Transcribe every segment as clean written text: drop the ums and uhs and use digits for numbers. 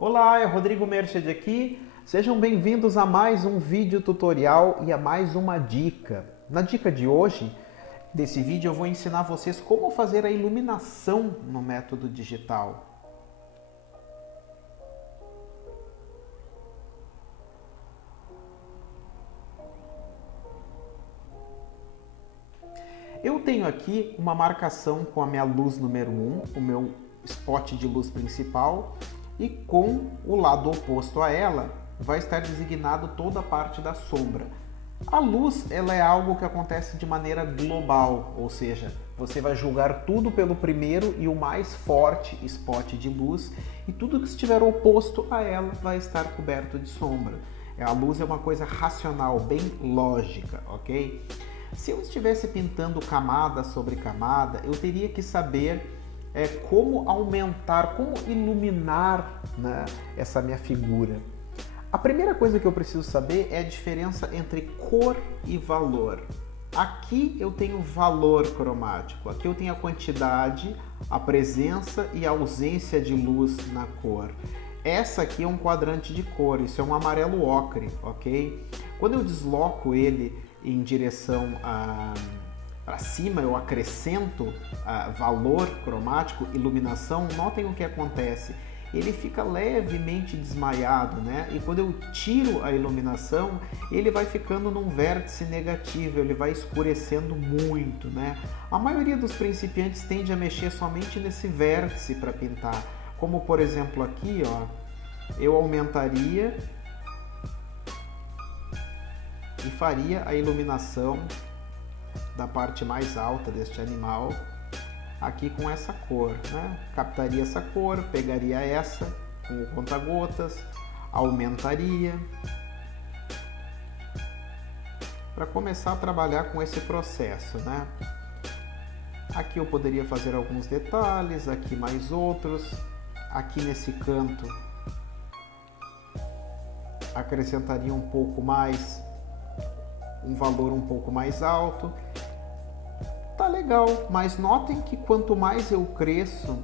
Olá, é Rodrigo Merched aqui. Sejam bem-vindos a mais um vídeo tutorial e a mais uma dica. Na dica de hoje, desse vídeo, eu vou ensinar vocês como fazer a iluminação no método digital. Eu tenho aqui uma marcação com a minha luz número 1, o meu spot de luz principal, e com o lado oposto a ela vai estar designado toda a parte da sombra. A luz, ela é algo que acontece de maneira global, ou seja, você vai julgar tudo pelo primeiro e o mais forte spot de luz, e tudo que estiver oposto a ela vai estar coberto de sombra. A luz é uma coisa racional, bem lógica, ok? Se eu estivesse pintando camada sobre camada, eu teria que saber como aumentar, como iluminar, né, essa minha figura. A primeira coisa que eu preciso saber é a diferença entre cor e valor. Aqui eu tenho valor cromático, aqui eu tenho a quantidade, a presença e a ausência de luz na cor. Essa aqui é um quadrante de cor, isso é um amarelo ocre, ok? Quando eu desloco ele em direção para cima, eu acrescento valor cromático, iluminação, notem o que acontece. Ele fica levemente desmaiado, né? E quando eu tiro a iluminação, ele vai ficando num vértice negativo, ele vai escurecendo muito, né? A maioria dos principiantes tende a mexer somente nesse vértice para pintar. Como por exemplo aqui, ó, eu aumentaria e faria a iluminação da parte mais alta deste animal aqui com essa cor, né? Captaria essa cor, pegaria essa com o conta-gotas, aumentaria para começar a trabalhar com esse processo, né? Aqui eu poderia fazer alguns detalhes, aqui mais outros, aqui nesse canto acrescentaria um pouco mais, um valor um pouco mais alto. Tá legal, mas notem que quanto mais eu cresço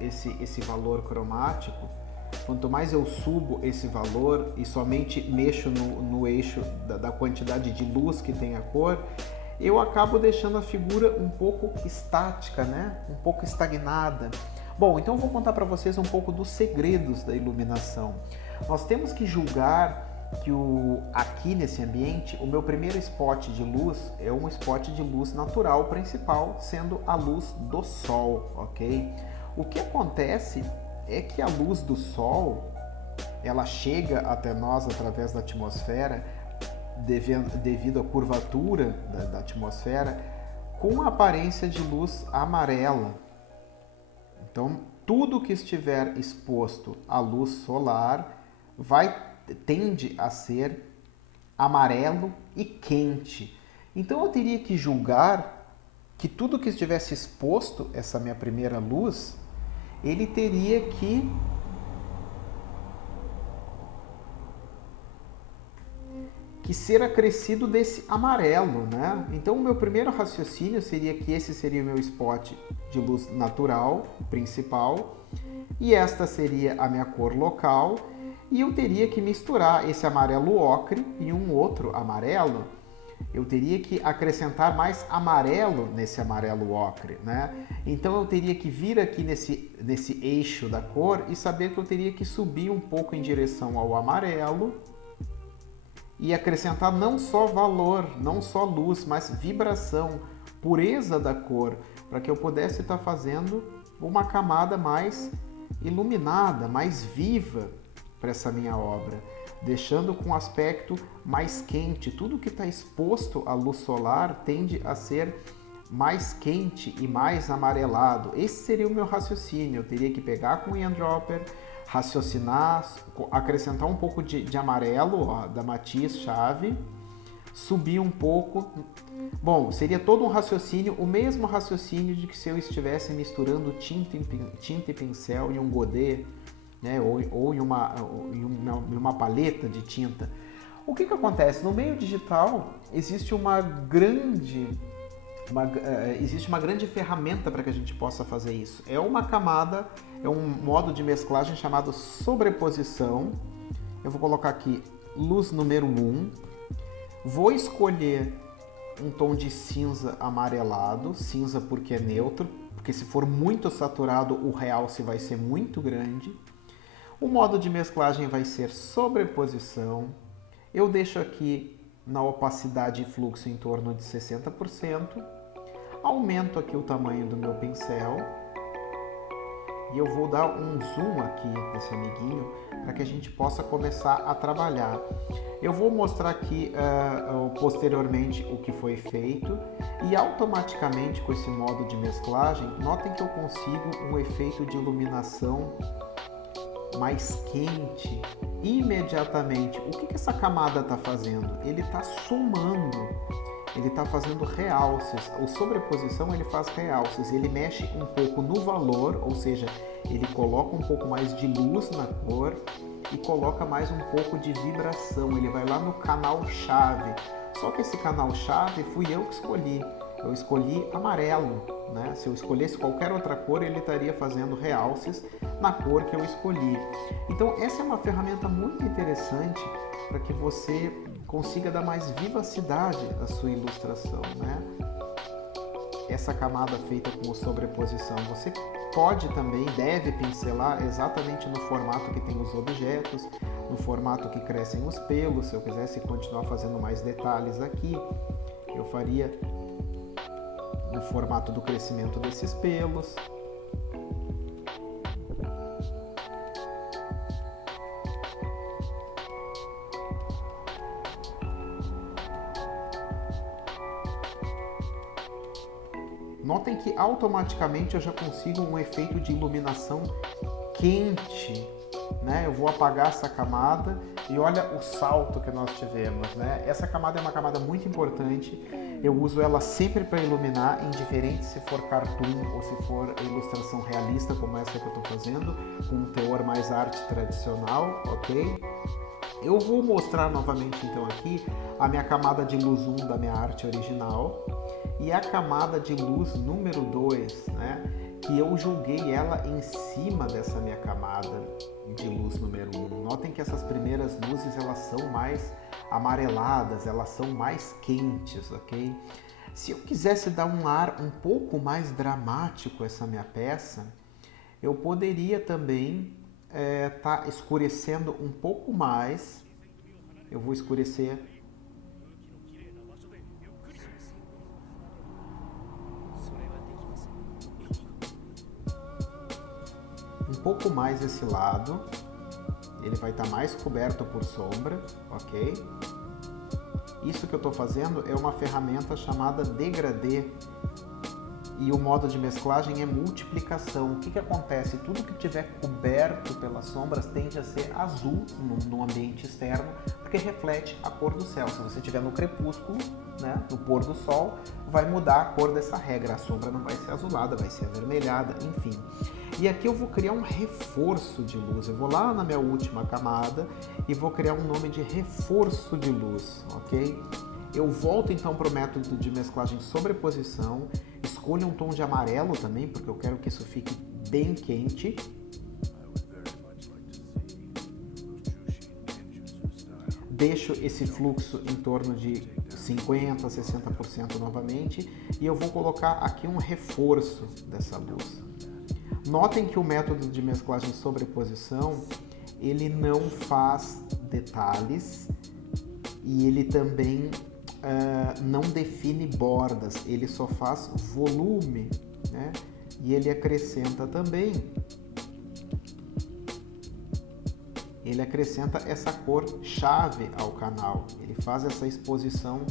esse valor cromático, quanto mais eu subo esse valor e somente mexo no eixo da quantidade de luz que tem a cor, eu acabo deixando a figura um pouco estática, né? Um pouco estagnada. Bom, então eu vou contar para vocês um pouco dos segredos da iluminação. Nós temos que julgar que aqui nesse ambiente, o meu primeiro spot de luz é um spot de luz natural principal, sendo a luz do sol, ok? O que acontece é que a luz do sol, ela chega até nós através da atmosfera, devido à curvatura da atmosfera, com a aparência de luz amarela. Então, tudo que estiver exposto à luz solar tende a ser amarelo e quente. Então eu teria que julgar que tudo que estivesse exposto, essa minha primeira luz, ele teria que ser acrescido desse amarelo, né? Então o meu primeiro raciocínio seria que esse seria o meu spot de luz natural, principal, e esta seria a minha cor local, e eu teria que misturar esse amarelo ocre e um outro amarelo. Eu teria que acrescentar mais amarelo nesse amarelo ocre, né? Então eu teria que vir aqui nesse eixo da cor e saber que eu teria que subir um pouco em direção ao amarelo e acrescentar não só valor, não só luz, mas vibração, pureza da cor, para que eu pudesse estar fazendo uma camada mais iluminada, mais viva para essa minha obra, deixando com um aspecto mais quente. Tudo que está exposto à luz solar tende a ser mais quente e mais amarelado. Esse seria o meu raciocínio. Eu teria que pegar com o eyedropper, raciocinar, acrescentar um pouco de amarelo, ó, da matiz chave, subir um pouco. Bom, seria todo um raciocínio, o mesmo raciocínio de que se eu estivesse misturando tinta e pincel em um godê, né, ou em uma paleta de tinta. O que acontece? No meio digital existe uma grande existe uma grande ferramenta para que a gente possa fazer isso. É uma camada, é um modo de mesclagem chamado sobreposição. Eu vou colocar aqui luz número 1. Vou escolher um tom de cinza amarelado, cinza porque é neutro, porque se for muito saturado o realce vai ser muito grande. O modo de mesclagem vai ser sobreposição. Eu deixo aqui na opacidade e fluxo em torno de 60%. Aumento aqui o tamanho do meu pincel. E eu vou dar um zoom aqui nesse amiguinho para que a gente possa começar a trabalhar. Eu vou mostrar aqui posteriormente o que foi feito e automaticamente com esse modo de mesclagem, notem que eu consigo um efeito de iluminação mais quente imediatamente. O que essa camada está fazendo? Ele está somando, ele está fazendo realces. O sobreposição ele faz realces, ele mexe um pouco no valor, ou seja, ele coloca um pouco mais de luz na cor e coloca mais um pouco de vibração. Ele vai lá no canal chave. Só que esse canal chave fui eu que escolhi. Eu escolhi amarelo, né? Se eu escolhesse qualquer outra cor, ele estaria fazendo realces na cor que eu escolhi. Então essa é uma ferramenta muito interessante para que você consiga dar mais vivacidade à sua ilustração, né? Essa camada feita com sobreposição, você pode também, deve pincelar exatamente no formato que tem os objetos, no formato que crescem os pelos. Se eu quisesse continuar fazendo mais detalhes aqui, eu faria no formato do crescimento desses pelos. Notem que automaticamente eu já consigo um efeito de iluminação quente, né? Eu vou apagar essa camada e olha o salto que nós tivemos, né? Essa camada é uma camada muito importante. Eu uso ela sempre para iluminar, indiferente se for cartoon ou se for ilustração realista, como essa que eu estou fazendo, com um teor mais arte tradicional, ok? Eu vou mostrar novamente então aqui a minha camada de luz 1 da minha arte original e a camada de luz número 2, né? Que eu julguei ela em cima dessa minha camada de luz número 1. Notem que essas primeiras luzes elas são mais amareladas, elas são mais quentes, ok? Se eu quisesse dar um ar um pouco mais dramático a essa minha peça, eu poderia também tá escurecendo um pouco mais. Eu vou escurecer um pouco mais esse lado, ele vai estar mais coberto por sombra, ok? Isso que eu estou fazendo é uma ferramenta chamada degradê e o modo de mesclagem é multiplicação. O que acontece? Tudo que tiver coberto pelas sombras tende a ser azul no ambiente externo, porque reflete a cor do céu. Se você estiver no crepúsculo, né, no pôr do sol, vai mudar a cor dessa regra. A sombra não vai ser azulada, vai ser avermelhada, enfim. E aqui eu vou criar um reforço de luz. Eu vou lá na minha última camada e vou criar um nome de reforço de luz, ok? Eu volto então para o método de mesclagem sobreposição, escolho um tom de amarelo também, porque eu quero que isso fique bem quente. Deixo esse fluxo em torno de 50% a 60% novamente e eu vou colocar aqui um reforço dessa luz. Notem que o método de mesclagem sobreposição, ele não faz detalhes e ele também não define bordas, ele só faz volume, né? E ele acrescenta também, ele acrescenta essa cor chave ao canal, ele faz essa exposição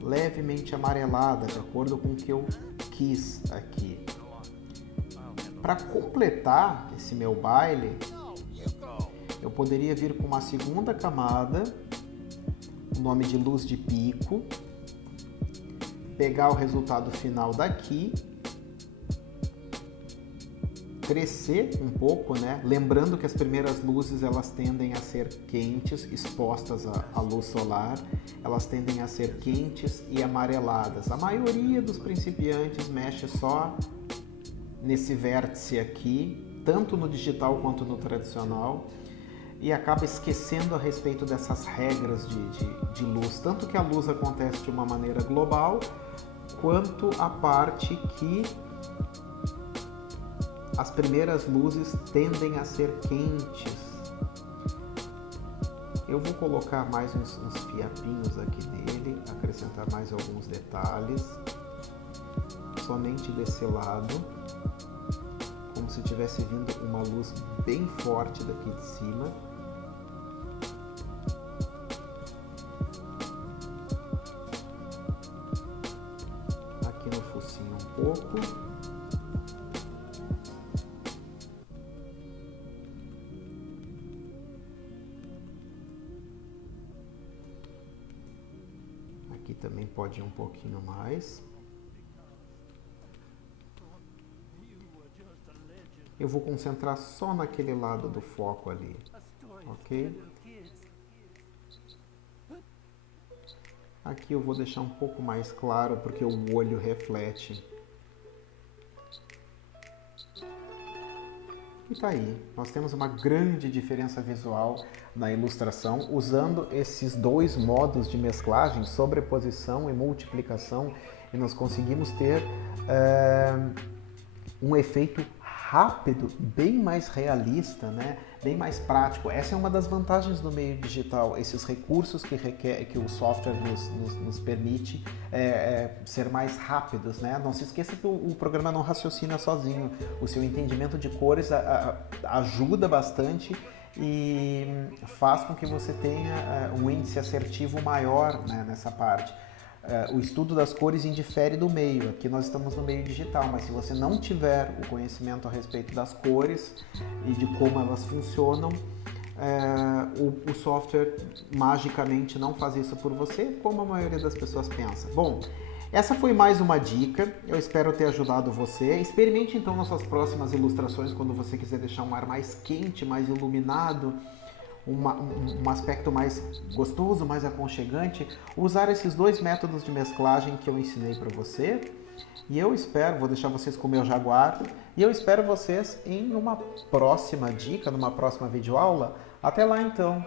levemente amarelada, de acordo com o que eu quis aqui. Para completar esse meu baile, eu poderia vir com uma segunda camada, o nome de luz de pico, pegar o resultado final daqui crescer um pouco, né? Lembrando que as primeiras luzes elas tendem a ser quentes, expostas à luz solar, elas tendem a ser quentes e amareladas. A maioria dos principiantes mexe só nesse vértice aqui, tanto no digital quanto no tradicional, e acaba esquecendo a respeito dessas regras de luz, tanto que a luz acontece de uma maneira global, quanto a parte que as primeiras luzes tendem a ser quentes. Eu vou colocar mais uns fiapinhos aqui nele, acrescentar mais alguns detalhes, somente desse lado, como se tivesse vindo uma luz bem forte daqui de cima. Aqui no focinho um pouco. Aqui também pode ir um pouquinho mais. Eu vou concentrar só naquele lado do foco ali, ok? Aqui eu vou deixar um pouco mais claro porque o olho reflete. E tá aí, nós temos uma grande diferença visual na ilustração usando esses dois modos de mesclagem, sobreposição e multiplicação, e nós conseguimos ter um efeito rápido, bem mais realista, né? Bem mais prático. Essa é uma das vantagens do meio digital, esses recursos que o software nos permite ser mais rápidos, né? Não se esqueça que o programa não raciocina sozinho, o seu entendimento de cores ajuda bastante e faz com que você tenha um índice assertivo maior, né, nessa parte. O estudo das cores indifere do meio. Aqui nós estamos no meio digital, mas se você não tiver o conhecimento a respeito das cores e de como elas funcionam, o software magicamente não faz isso por você, como a maioria das pessoas pensa. Bom, essa foi mais uma dica, eu espero ter ajudado você. Experimente então nas suas próximas ilustrações, quando você quiser deixar um ar mais quente, mais iluminado, um aspecto mais gostoso, mais aconchegante, usar esses dois métodos de mesclagem que eu ensinei para você. E eu espero, vou deixar vocês com o meu Jaguar, e eu espero vocês em uma próxima dica, numa próxima videoaula. Até lá então!